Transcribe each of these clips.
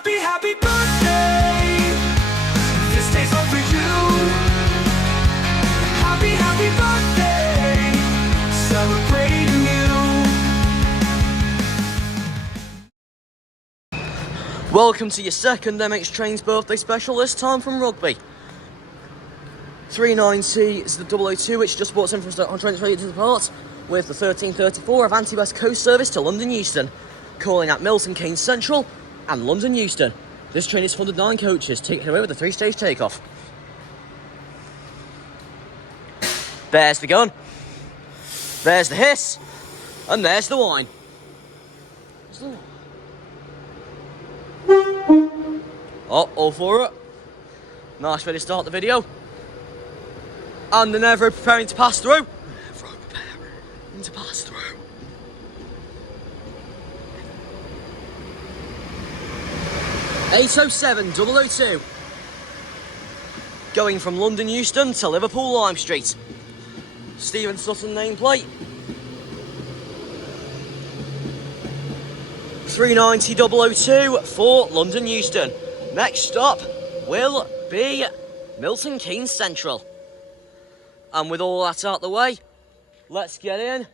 Happy, happy birthday. This day's all for you. Happy, happy birthday. Celebrating you. Welcome to your second MX Trains birthday special, this time from Rugby. 39C is the 002, which just brought in from Trent ready to depart, with the 1334 Avanti West Coast service to London Euston, calling at Milton Keynes Central and London Euston. This train is funded 9 coaches, taking away with a 3-stage takeoff. There's the gun, there's the hiss, and there's the whine. Oh, all for it. Nice way to start the video. And they're never preparing to pass through. Never preparing to pass through. (807) 002. Going from London Euston to Liverpool Lime Street. Stephen Sutton nameplate. 390 002 for London Euston. Next stop will be Milton Keynes Central. And with all that out the way, let's get in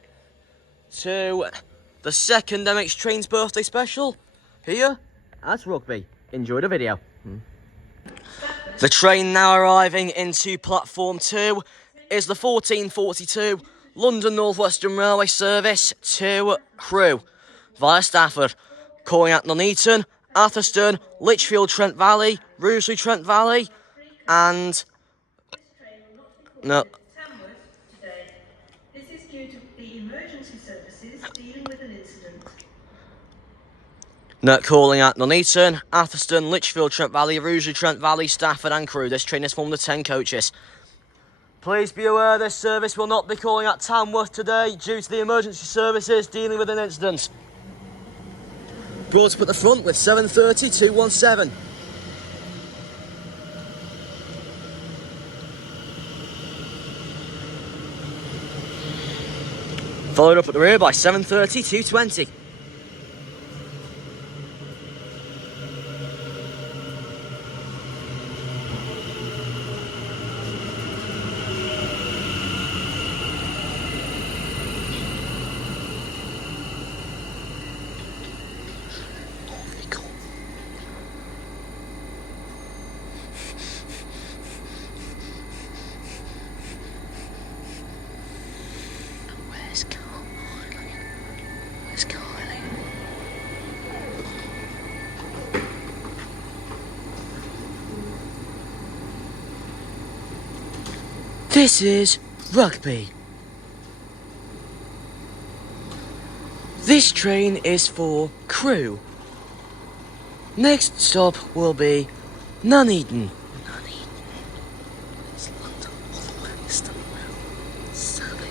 to the second MX Trains birthday special here at Rugby. Enjoy the video. The train now arriving into platform 2 is the 1442 London North Western Railway service to Crewe via Stafford, calling at Nuneaton, Atherstone, Lichfield Trent Valley, Rugeley Trent Valley, and This is due to the emergency services dealing with an incident. Calling at Nuneaton, Atherstone, Lichfield Trent Valley, Rugeley Trent Valley, Stafford and Crewe. This train is formed of 10 coaches. Please be aware this service will not be calling at Tamworth today due to the emergency services dealing with an incident. Brought up at the front with 730 217. Followed up at the rear by 730 220. This is Rugby. This train is for Crewe. Next stop will be Nuneaton. It's London all the way east. Survey.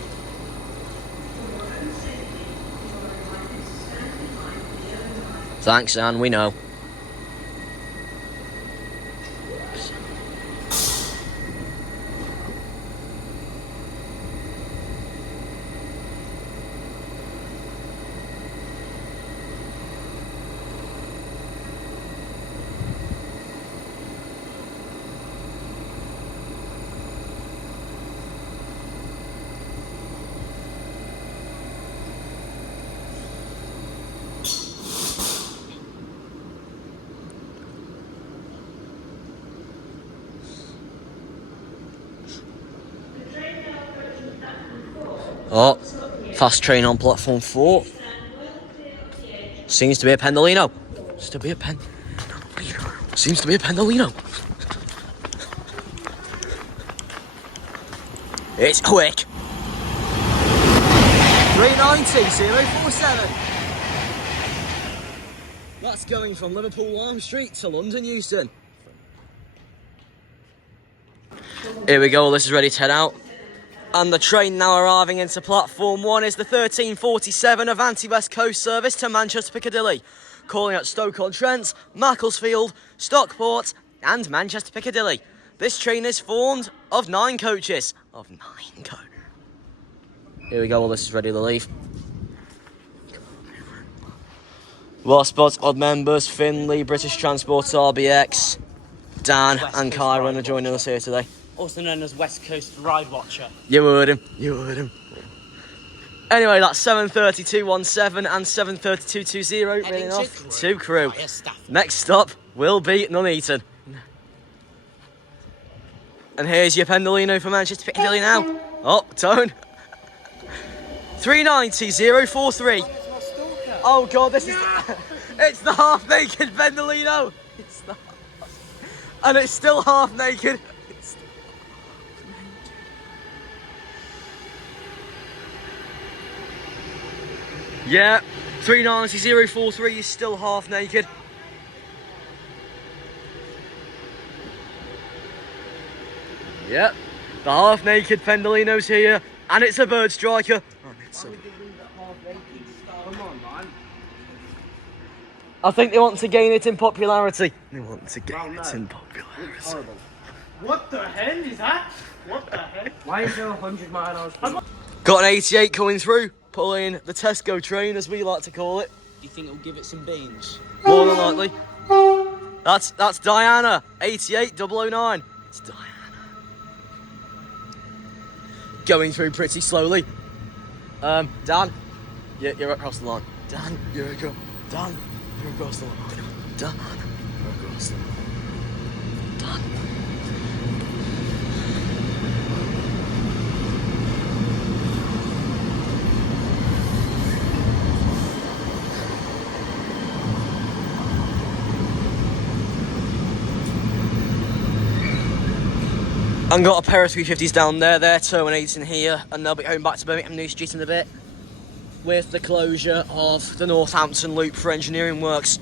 Thanks, Anne, we know. Oh, fast train on platform 4. Seems to be a Pendolino. Seems to be a Pendolino. It's quick. 390 047. That's going from Liverpool Lime Street to London Euston. Here we go, this is ready to head out. And the train now arriving into platform 1 is the 1347 Avanti West Coast service to Manchester Piccadilly, calling at Stoke-on-Trent, Macclesfield, Stockport and Manchester Piccadilly. This train is formed of 9 coaches. Here we go, well, this is ready to leave. Last spot, odd members, Finley, British Transport, RBX, Dan West and Coast Kyron Ride are joining us here today. Also known as West Coast Ride Watcher. You heard him. Anyway, that's 7:32.17 and 7:32.20, Heading reeling to off Crewe to Crewe. via Stafford. Next stop will be Nuneaton. And here's your Pendolino for Manchester Piccadilly now. Oh, tone. 390.043. Oh god, this is it's the half naked Pendolino. And it's still half naked. Yeah, 390.043 is still half naked. Yep, the half naked Pendolino's here, and it's a bird striker. I think they want to gain it in popularity. What the hell is that? What the hell? Why is there 100 miles per hour? Got an 88 coming through, pulling the Tesco train, as we like to call it. Do you think it'll give it some beans? More than likely. That's Diana, 88.009. It's Diana. Going through pretty slowly. Dan, you're across the line. Dan, you're across the line. Dan, you're across the line. Dan. And got a pair of 350s down there. They're terminating here, and they'll be going back to Birmingham New Street in a bit, with the closure of the Northampton Loop for engineering works.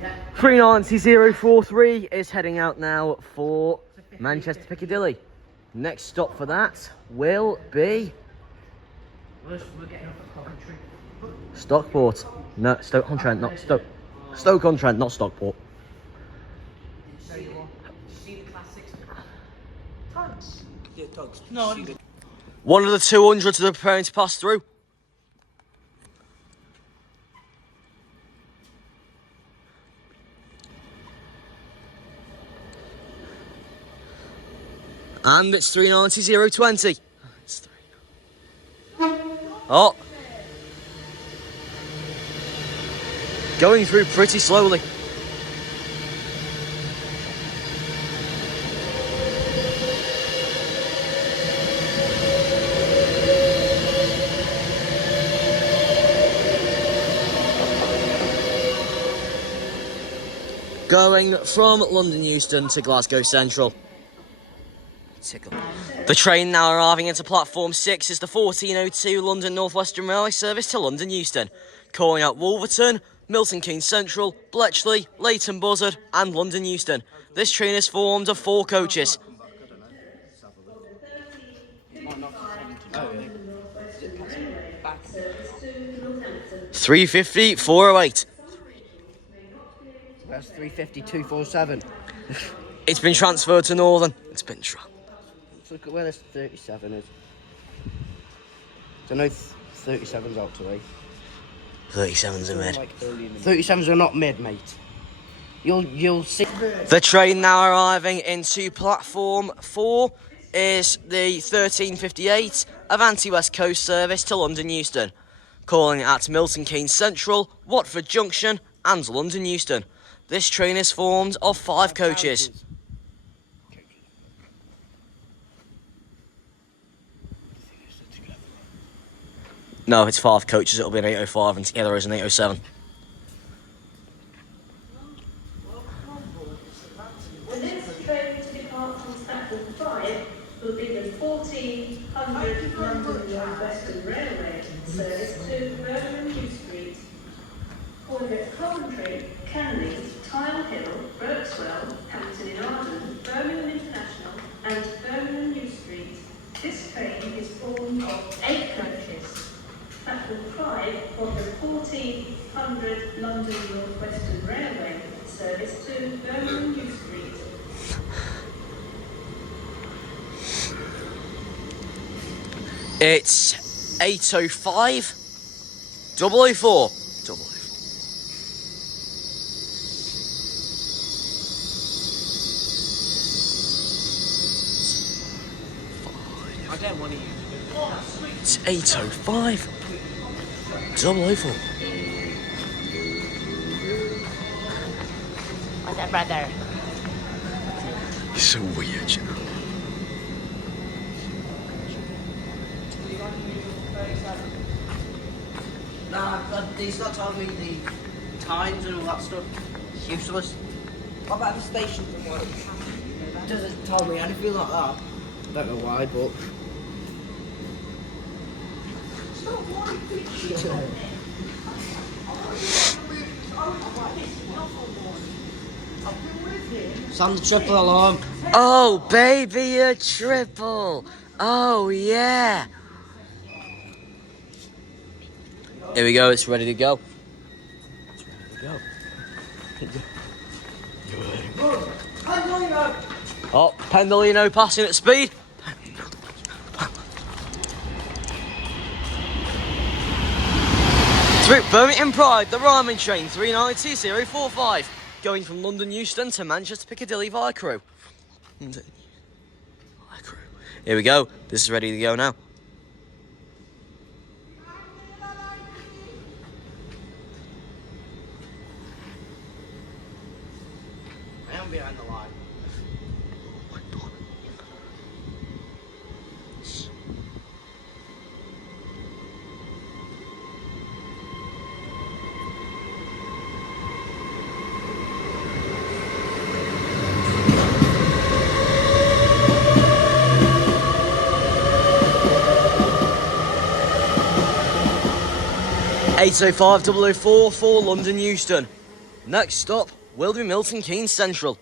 Yeah. 390.043 is heading out now for Manchester Piccadilly. Next stop for that will be We're getting off at Coventry. Stockport. No, Stoke-on-Trent, not Stoke. Stoke-on-Trent, not Stockport. There you are. See the classics? Tugs. Yeah, tugs. No, One of the 200s that are preparing to pass through. And it's 390.020. Oh. Going through pretty slowly. Going from London Euston to Glasgow Central. The train now arriving into platform 6 is the 1402 London North Western Railway service to London Euston, calling out Wolverton, Milton Keynes Central, Bletchley, Leighton Buzzard and London Euston. This train is formed of 4 coaches. $350, 408. That's 350-247. It's been transferred to Northern. It's been Look at where this 37 is. So no 37's out today. 37's a mid. 37s are not mid, mate. You'll see. The train now arriving into platform 4 is the 1358 Avanti West Coast service to London Euston, calling at Milton Keynes Central, Watford Junction and London Euston. This train is formed of 5 coaches. No, it's 5 coaches, it'll be an 805 and together is an 807. The next train to depart from platform 5 will be the 1400 London North Western Railway service to Birmingham New Street. Calling at Coventry, Canley, Tile Hill, Berkswell, Hampton in Arden, Birmingham International and Birmingham New Street. This train is formed of 8 coaches. Platform 5 of the 1400 London North Western Railway service to Birmingham New Street. It's 8:05, 004, 004. I don't want to use it. It's 8:05, 004. What's up, brother? You're so weird, you know. Nah, but he's not telling me the times and all that stuff. It's useless. What about the stations and what? It doesn't tell me anything like that. Don't know why, but. Sound the triple alarm. Oh, baby, a triple. Oh, yeah. Here we go, it's ready to go. It's ready to go. Oh, Pendolino passing at speed. Through Birmingham Pride, the Ryman train 390-045, going from London Euston to Manchester Piccadilly via Crewe. Here we go, this is ready to go now. I am behind the line. 8:05 004 for London Euston. Next stop will be Milton Keynes Central.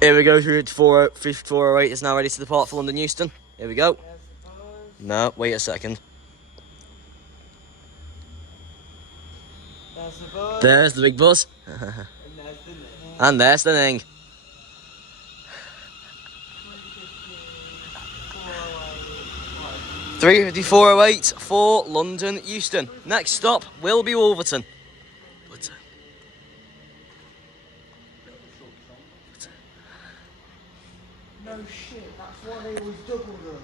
Here we go through to 408 is now ready to depart for London Euston. Here we go. No, wait a second. There's the bus. There's the big bus. And there's the Ning. 3:54:08 for London Euston. Next stop will be Wolverton. No shit, that's why they always double them.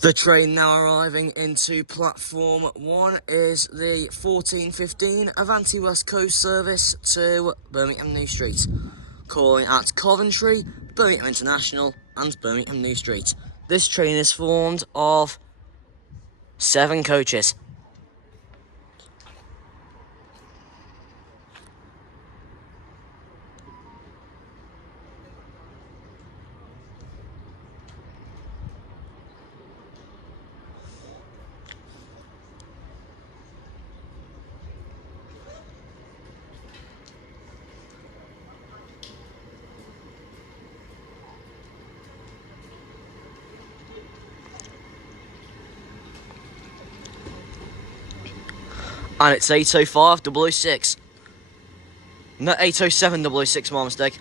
The train now arriving into platform 1 is the 14:15 Avanti West Coast service to Birmingham New Street, calling at Coventry, Birmingham International and Birmingham New Street. This train is formed of 7 coaches. And it's 8:05 006. No, 8:07 006, my mistake.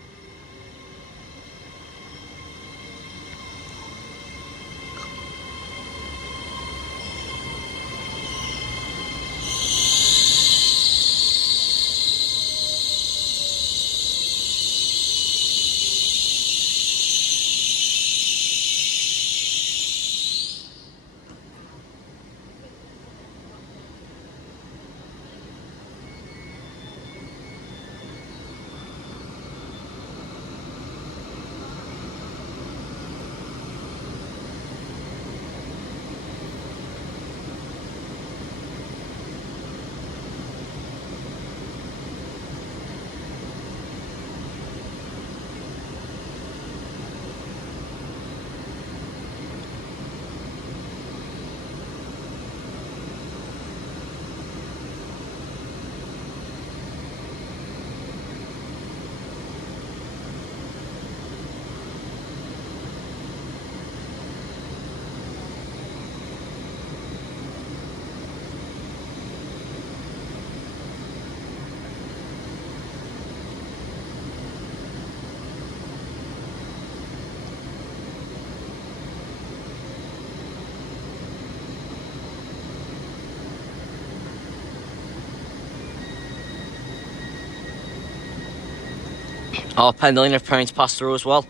Our Pendling are preparing to pass through as well.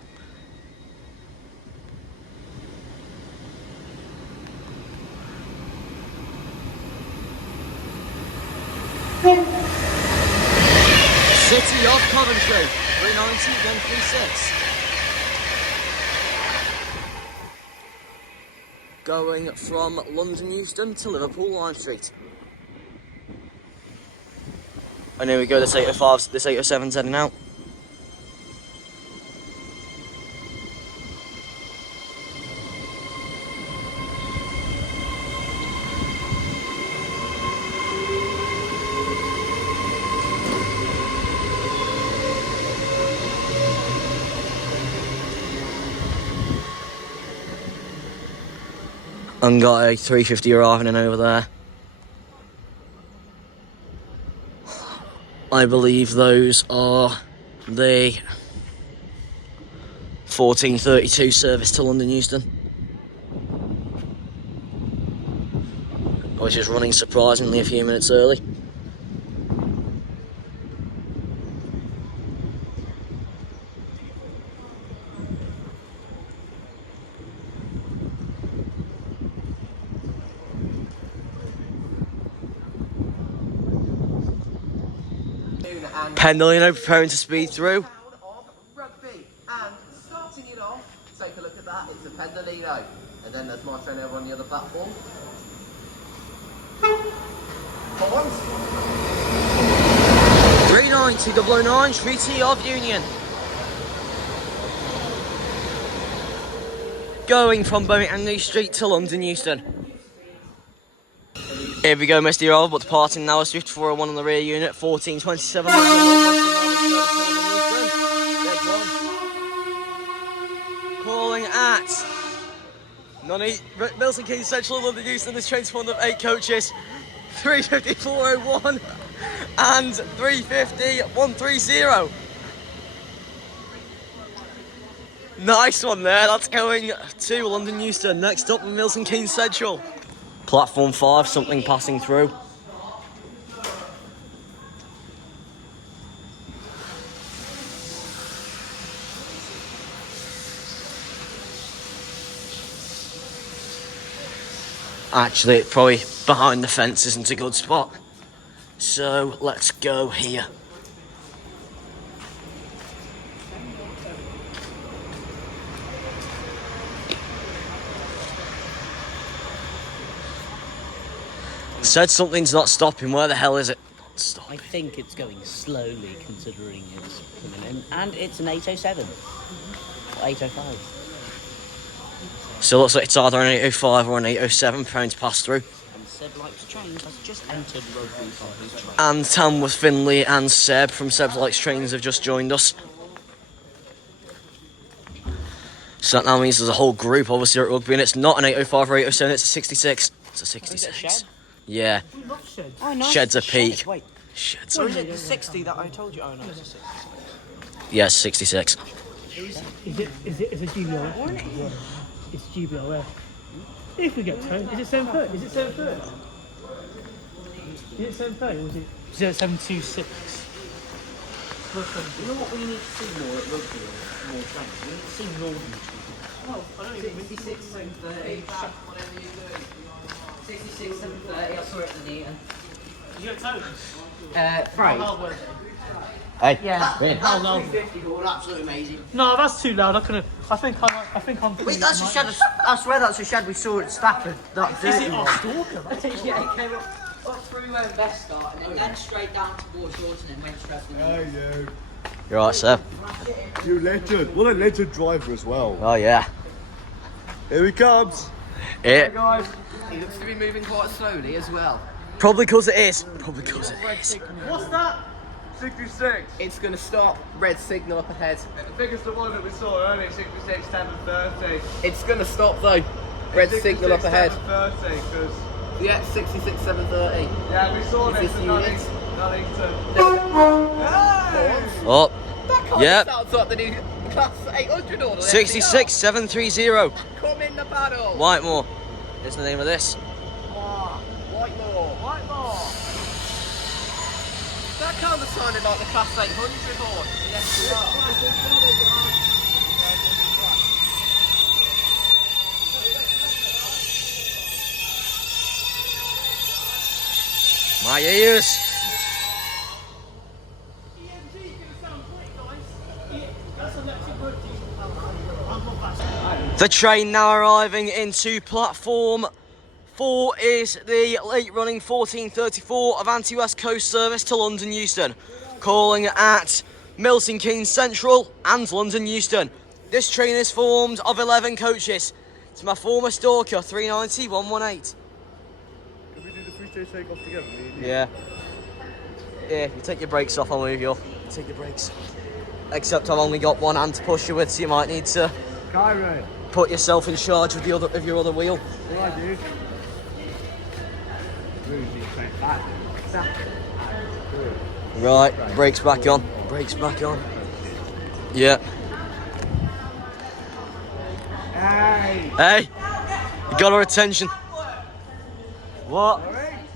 City of Coventry, 390, 136. Going from London Euston to Liverpool Lime Street. And here we go, this 805's, this 807's heading out. And got a 350 arriving in over there. I believe those are the 1432 service to London Euston, which is running surprisingly a few minutes early. Pendolino preparing to speed through. Rugby, and starting it off, take a look at that, it's a Pendolino, and then there's my train over on the other platform. For once. 390 009 Treaty of Union. Going from Birmingham New Street to London Euston. Here we go, Mr. Earl, but departing now as Swift 401 on the rear unit, 1427. Calling at Milton Keynes Central, London Euston. This train's full of 8 coaches, 350 401 and 350 130. Nice one there, that's going to London Euston. Next up, Milton Keynes Central. Platform 5, something passing through. Actually, it's probably behind the fence isn't a good spot. So, let's go here. Said something's not stopping. Where the hell is it? Not stopping. I think it's going slowly considering it's coming in. And it's an 807. Or 805. So it looks like it's either an 805 or an 807 preparing to pass through. And Seb Likes Trains has just entered Rugby on his train. And Tam with Finley and Seb from Seb's Likes Trains have just joined us. So that now means there's a whole group obviously at Rugby, and it's not an 805 or 807, it's a 66. It's a 66. Yeah. We love sheds. Oh, nice. Shed's a peak. Shed, wait. Shed's Or a is it the 60 that I told you? Oh no, it's a 60. Yes, 66. Is it GBRF? Yeah. It's GBRF. If we get towed, is it 730? Is it 730? Is it 730 or is it 0726? You know what we need to see more at Rugby or more trains? We need to see Northern trains. Well, I don't even 66, 730, whatever you do. 66, 730, I saw it at the Neaton. Did you get towed? Right. How was it? Hey, Yeah. Vin. How loud? 350 call, absolutely amazing. No, that's too loud. I think I'm. Wait, that's a shed. I swear that's a shed we saw at Stafford. That Is dirty it one. our stalker? Yeah, it came up through Best Start and then straight down towards yours and then went straight to the You're right, Seb. You legend. What a legend driver as well. Oh, yeah. Here he comes. It. He looks to be moving quite slowly as well. Probably because it is. Probably because it is. What's that? 66. It's going to stop. Red signal up ahead. I think it's the one that we saw earlier, 66, 730. It's going to stop though. Red signal up ahead. 730, because... Yeah, 66, 730. Yeah, we saw Is this this at unit? Nullington. Oh, That kind Yep. of sounds like the new class 800 order. 66 730. Come in the paddle. Whitemore is the name of this. Whitemore. Whitemore. That can't have signed about the Class 800 or the SCR. My ears. The train now arriving into platform 4 is the late running 1434 Avanti West Coast service to London Euston, calling at Milton Keynes Central and London Euston. This train is formed of 11 coaches. It's my former stalker, 390 118. Can we do the free-stage take-off together? Yeah. Yeah, if you take your brakes off, I'll move you off. Take your brakes. Except I've only got one hand to push you with, so you might need to Kyron. put yourself in charge of your other wheel. Alright, dude. Right, brakes back on. Brakes back on. Yeah. Hey! Hey! You got our attention. What?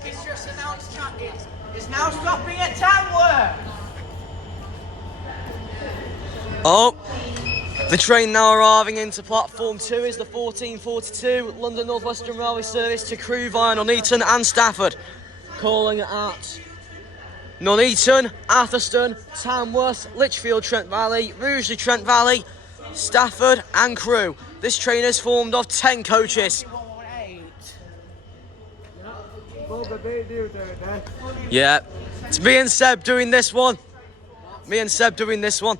It's just announced it's now stopping at Tamworth. Oh! The train now arriving into platform 2 is the 1442 London North Western Railway service to Crewe via Nuneaton and Stafford. Calling at Nuneaton, Atherstone, Tamworth, Lichfield Trent Valley, Rugeley Trent Valley, Stafford and Crewe. This train is formed of 10 coaches. Yeah, it's me and Seb doing this one. Me and Seb doing this one.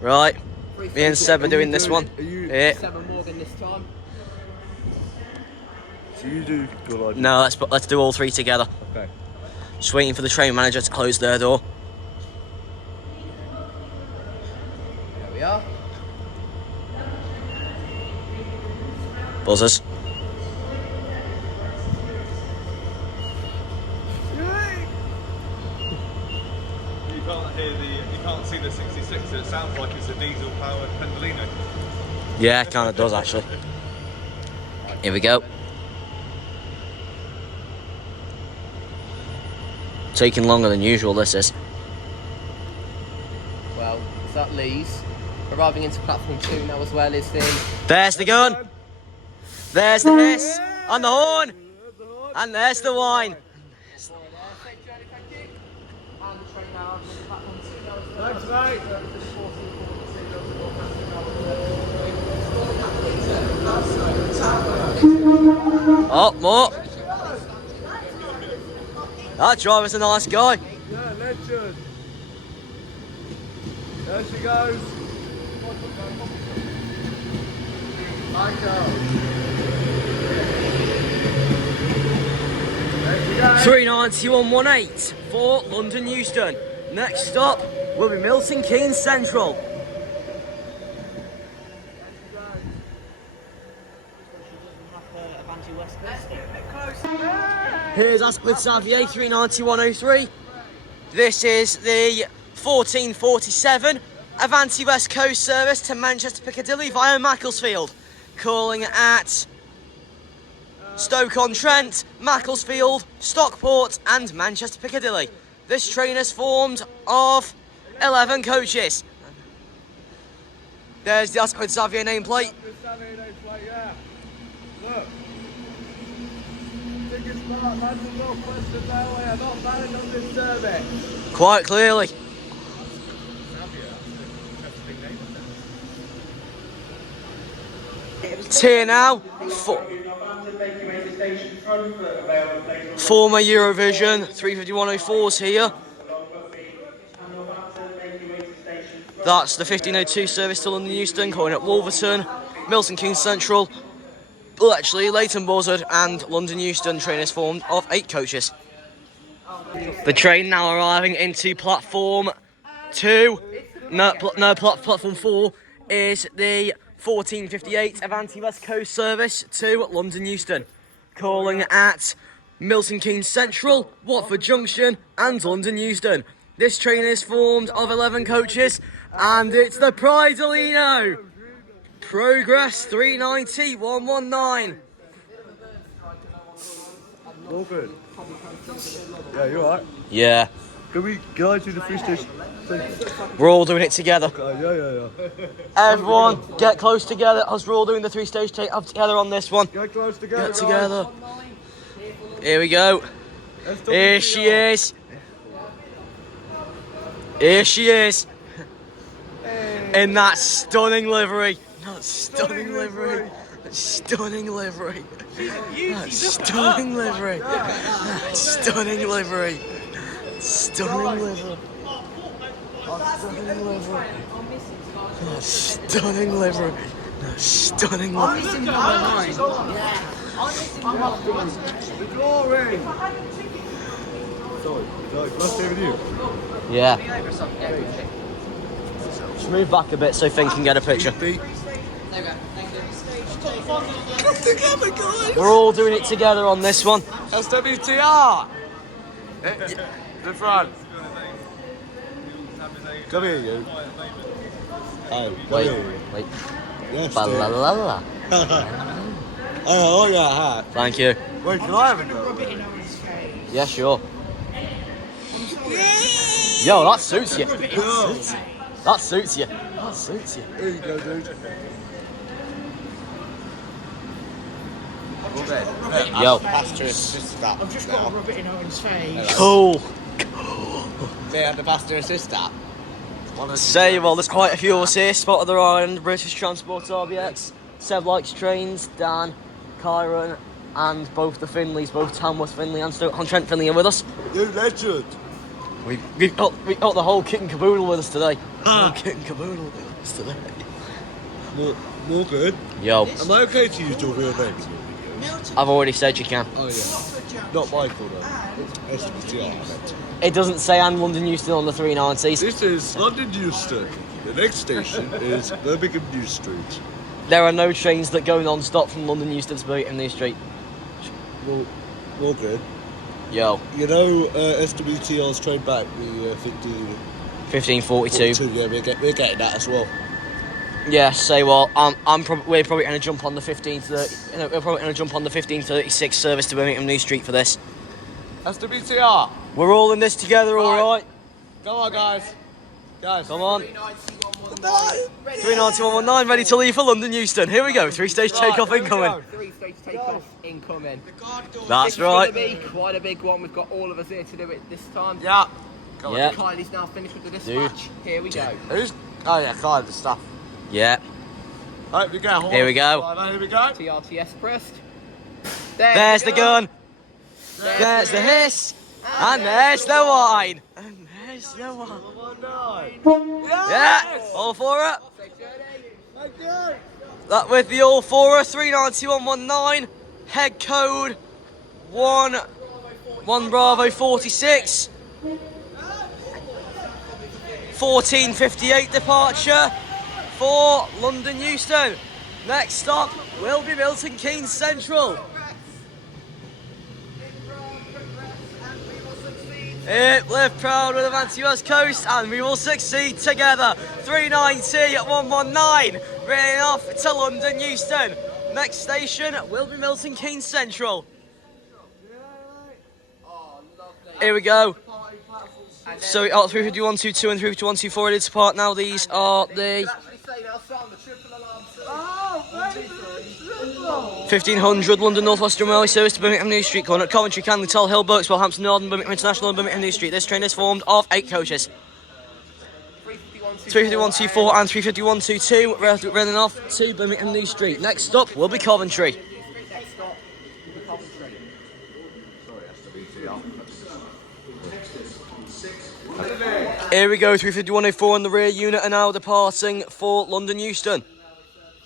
Right, me and Seb are doing this one. Yeah. 7 Morgan this time. So you do good idea. No, let's do all 3 together. Okay. Just waiting for the train manager to close their door. There we are. Buzzers. You can't see the 66, so it sounds like it's a diesel-powered Pendolino. Yeah, it kind of does actually. Here we go. Taking longer than usual, this is. Well, is that Lee's? Arriving into platform 2 now as well is the... There's the gun. There's the hiss. And the horn. And there's the wine. Thanks, mate. Oh, more. That driver's a nice guy. Yeah, legend. There she goes. Michael. There she goes. 39118 for London Euston. Next stop will be Milton Keynes Central. Here's Ascot Xavier 39103. This is the 1447 Avanti West Coast service to Manchester Piccadilly via Macclesfield, calling at Stoke-on-Trent, Macclesfield, Stockport and Manchester Piccadilly. This train is formed of 11 coaches. There's the Ascot Xavier nameplate. Yeah. Look. Biggest part, man, the North Western Railway are not valid on this survey. Quite clearly. It's here now. Former Eurovision 35104's here. That's the 1502 service to London Euston, calling at Wolverton, Milton Keynes Central, Bletchley, Leighton Buzzard and London Euston. Train is formed of 8 coaches. The train now arriving into platform 2. Platform 4 is the 1458 Avanti West Coast service to London Euston, calling at Milton Keynes Central, Watford Junction and London Euston. This train is formed of 11 coaches and it's the Pridolino Progress 390 119. All good. Yeah, you alright? Yeah. Can I do the free station thing? We're all doing it together. Yeah. Everyone, get close together as we're all doing the three-stage take-up together on this one. Get close together, Get together. Here we go. guys. Here she is. Here she is. In that stunning livery. That stunning livery. That stunning livery. That stunning livery. That stunning livery. Stunning livery. Stunning livery. Stunning livery. Stunning livery. The glory! Sorry, last day with you. Yeah. Just move back a bit so Finn can get a picture. We're all doing it together on this one. SWTR! The front. Come here, you. Oh, Wait. Yes, Ba-la-la-la. Oh, yeah, Thank you. Wait, can I have a go? Yeah, sure. Yo, that suits you. No. That suits you. That suits you. Here you go, dude. Yo. Pastor assist that. I've just got to rub it in Owen's face. Cool. They had the pastor assist that. Say, well, there's quite a few of us here. Spotted the Island, British Transport RBX. Seb likes trains, Dan, Kyron, and both the Finleys, both Tamworth Finley and Stoke-on-Trent Finley are with us. You legend. We've got the whole kit and caboodle with us today. Whole kit and caboodle with us today. More good. Yo, Am I okay to use your real names? I've already said you can. Oh yeah. Not Michael though. SWTR, I meant. It doesn't say I'm London Euston on the 390s. This is London Euston. The next station is Birmingham New Street. There are no trains that go non-stop from London Euston to Birmingham New Street. More good. Yo, You know SWTR's train back, the 1542. 42, yeah, we're getting that as well. Yeah, say what? We're probably going to jump on the 1530. We're probably going to jump on the 1536 service to Birmingham New Street for this. SWTR! We're all in this together, all right? Come on, guys. Come on. 39119, ready to leave for London Euston. Here we go. Three-stage takeoff incoming. Three-stage takeoff incoming. That's This is right. going to be quite a big one. We've got all of us here to do it this time. Yeah. Yeah. Kylie's now finished with the dispatch. Here we go. Who's? Oh yeah, kind of stuff. Yeah. Right, we go. Here we go. Here we go. TRTS pressed. There's the gun. There's the hiss. And there's the wine. And there's the wine. Yeah. All for it. Thank you. That with the all for us. 39119. Head code 1 Bravo 46. 14:58 departure for London Euston. Next stop will be Milton Keynes Central. Live proud with Avanti West Coast, and we will succeed together. 390 at 119, running off to London Euston. Next station will be Milton Keynes Central. Here we go. So, 35122 and 35124 ready to depart now. These are the 1500 London North Western Railway service to Birmingham New Street, calling at Coventry, Canley, Tull Hill, Berkswell, Hampton Northern, Birmingham International and Birmingham New Street. This train is formed of 8 coaches. 35124 and 35122 running off to Birmingham New Street. Next stop will be Coventry. Here we go, 35104 on the rear unit are now departing for London Euston.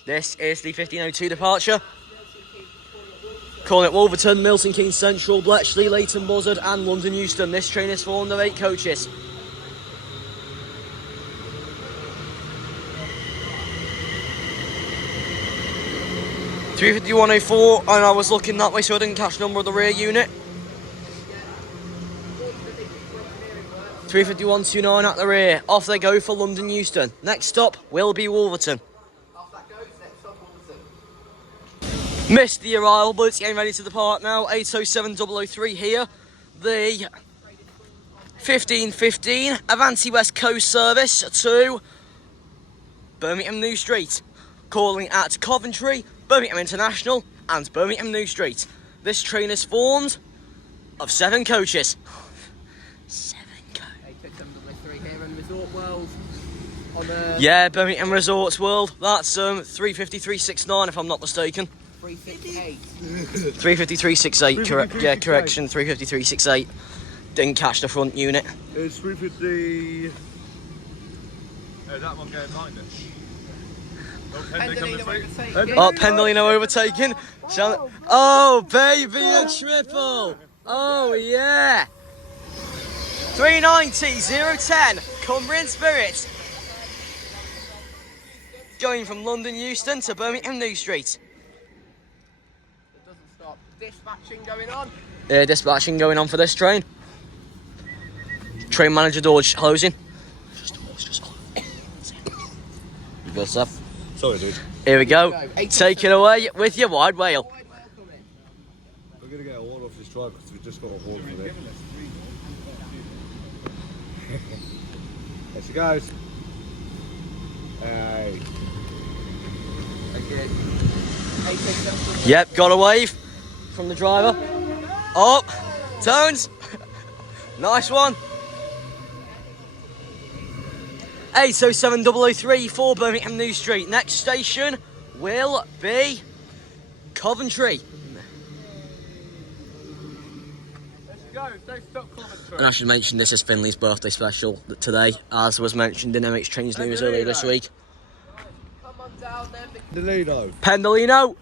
This is the 1502 departure. Calling at Wolverton, Milton Keynes Central, Bletchley, Leighton Buzzard and London Euston. This train is formed of 8 coaches. (35104) and I was looking that way so I didn't catch the number of the rear unit. 35129 at the rear. Off they go for London Euston. Next stop will be Wolverton. Missed the arrival, but it's getting ready to depart now. 807-003 here. The 15:15 Avanti West Coast service to Birmingham New Street, calling at Coventry, Birmingham International and Birmingham New Street. This train is formed of 7 coaches. 7 coaches. 807-003 here in Resort World. On Yeah, Birmingham Resorts World. That's 353.69 if I'm not mistaken. 358. 353.68, correct. Yeah, correction, 353.68. Didn't catch the front unit. It's 350. Oh, that one going behind us. Oh, Pendolino overtaken. Oh, baby, a triple. Oh, yeah. 390.010, Cumbrian Spirit. Going from London Euston to Birmingham New Street. It doesn't stop. Dispatching going on. Dispatching going on for this train. Train manager door closing. Good stuff. Sorry, dude. Here we go. Take it away with your wide whale. We're going to get a horn off this drive because we've just got a horn for it. There she goes. Hey. Again. Yep, got a wave from the driver. Oh, Tones. Nice one. 807-003 for Birmingham New Street. Next station will be Coventry. Let's go. Don't stop Coventry. And I should mention this is Finley's birthday special today, as was mentioned in MX Trains News earlier this week. Come on down then. Delino. Pendolino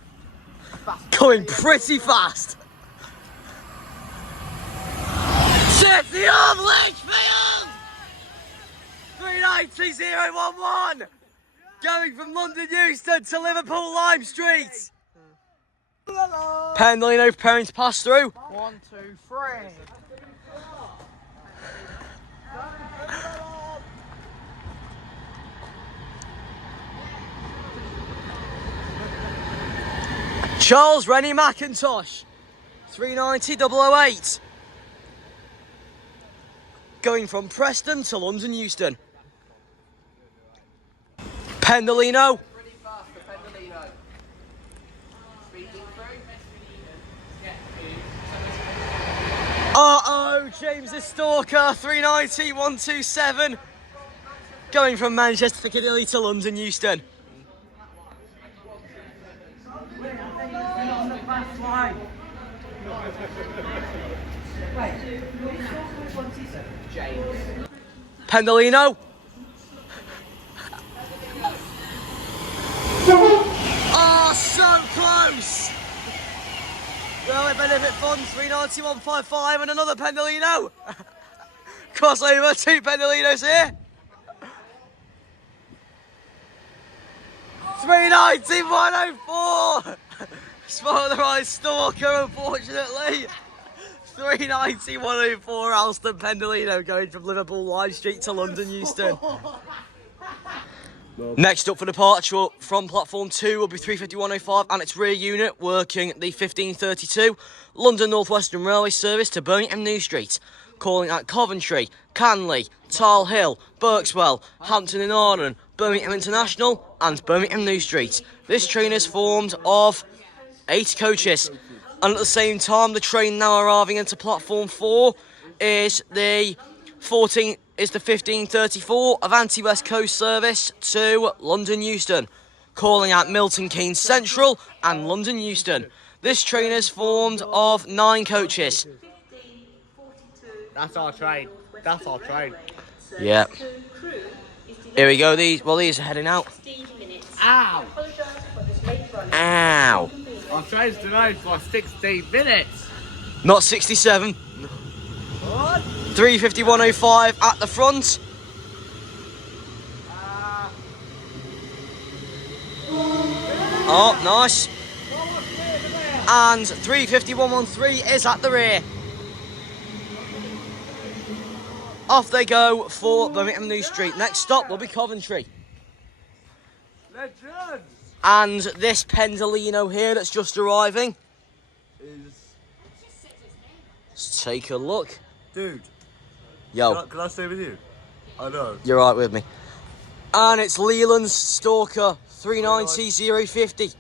coming pretty fast. City of Lichfield! 390.011! Going from London Euston to Liverpool Lime Street. Pendolino preparing to pass through. 1, 2, 3. Charles Rennie McIntosh, 390.008. Going from Preston to London Euston. Pendolino. Pretty fast for Pendolino. Speeding through. Uh-oh, James the Stalker, 390.127. Going from Manchester Piccadilly to London Euston. Pendolino. Oh, so close. Railway Benefit Fund 391.55 and another Pendolino. Crossover, 2 Pendolinos here. 390.104. Spot the right Stalker, unfortunately. 390.104 Alston Pendolino going from Liverpool Lime Street to London Euston. Next up for departure from platform 2 will be 351.05 and its rear unit working the 1532 London North Western Railway service to Birmingham New Street, calling at Coventry, Canley, Tile Hill, Berkswell, Hampton in Arden, Birmingham International and Birmingham New Street. This train is formed of 8 coaches, and at the same time the train now arriving into platform 4 is the 1534 Avanti West Coast service to London Euston, calling at Milton Keynes Central and London Euston. This train is formed of 9 coaches. That's our train. That's our train. Yeah. Here we go. These are heading out. Ow! Ow. Our train's delayed for 16 minutes. Not 67. What? 351.05 at the front. Oh, nice. And 351.13 is at the rear. Off they go for Birmingham New Street. Next stop will be Coventry. Legends! And this Pendolino here that's just arriving. Let's take a look. Dude, Yo, can I stay with you? I know. you're right with me. And it's Leland's Stalker 390 050.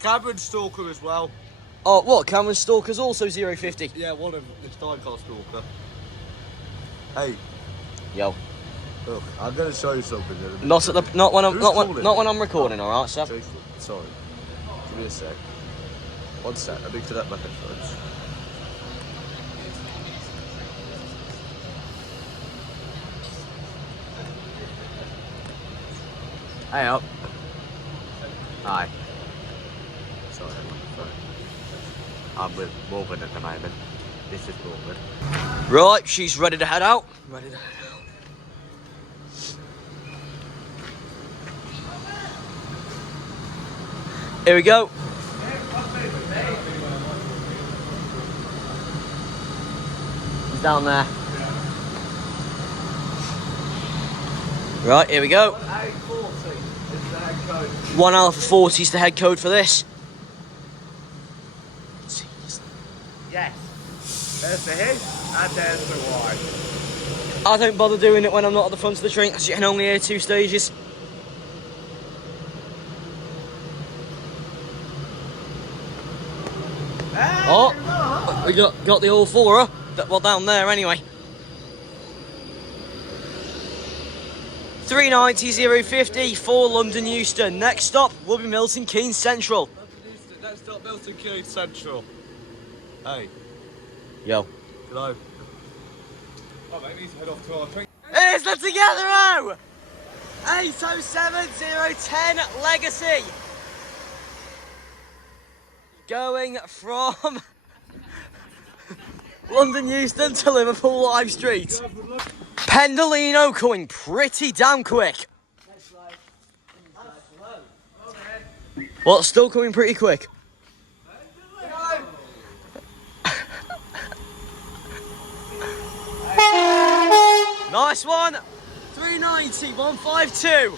Cameron Stalker as well. Oh, what? Cameron Stalker's also 050. Yeah, one of the Steincar Stalker. Hey, Yo, look, I'm gonna show you something. not when I'm Who's not when, calling? not when I'm recording. All right, sir. Jason, sorry. Give me a sec. 1 sec. I need to connect my headphones. Hey up. Hi. Sorry, sorry. I'm with Morgan at the moment. This is Morgan. Right, she's ready to head out. Ready to head out. Here we go. He's down there. Right, here we go. 840 is the head code. 1 Alpha 40 is the head code for this. Yes. There's the his and there's the Y. I don't bother doing it when I'm not at the front of the train because you can only hear 2 stages. Oh, we got the all fourer. Well, down there anyway. 390 050 for London Euston. Next stop will be Milton Keynes Central. Next stop, Milton Keynes Central. Hey, Yo. hello. Oh, mate, we need to head off to our train. It's the Together 807 010 Legacy. Going from London Euston to Liverpool Live Street. Pendolino coming pretty damn quick. Well, still coming pretty quick. Nice one. 390, 152.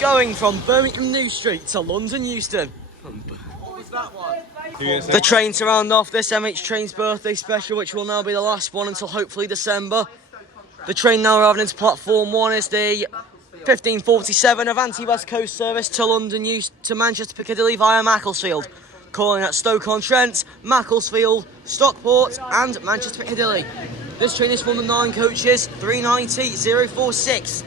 Going from Birmingham New Street to London Euston. What was that one? The train to round off this MH Trains birthday special, which will now be the last one until hopefully December. The train now arriving into platform 1 is the 1547 Avanti West Coast service to London Euston to Manchester Piccadilly via Macclesfield, calling at Stoke-on-Trent, Macclesfield, Stockport and Manchester Piccadilly. This train is from the 9 coaches 390 046.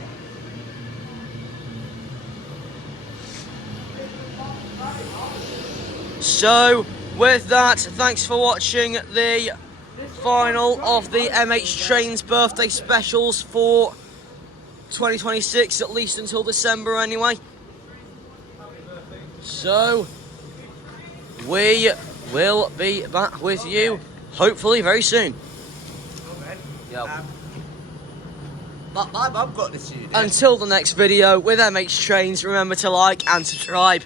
So, with that, thanks for watching the final of the MH Trains birthday specials for 2026, at least until December anyway. So, we will be back with you, hopefully very soon. Yo. My mum got this unit. Until the next video with MH Trains, remember to like and subscribe.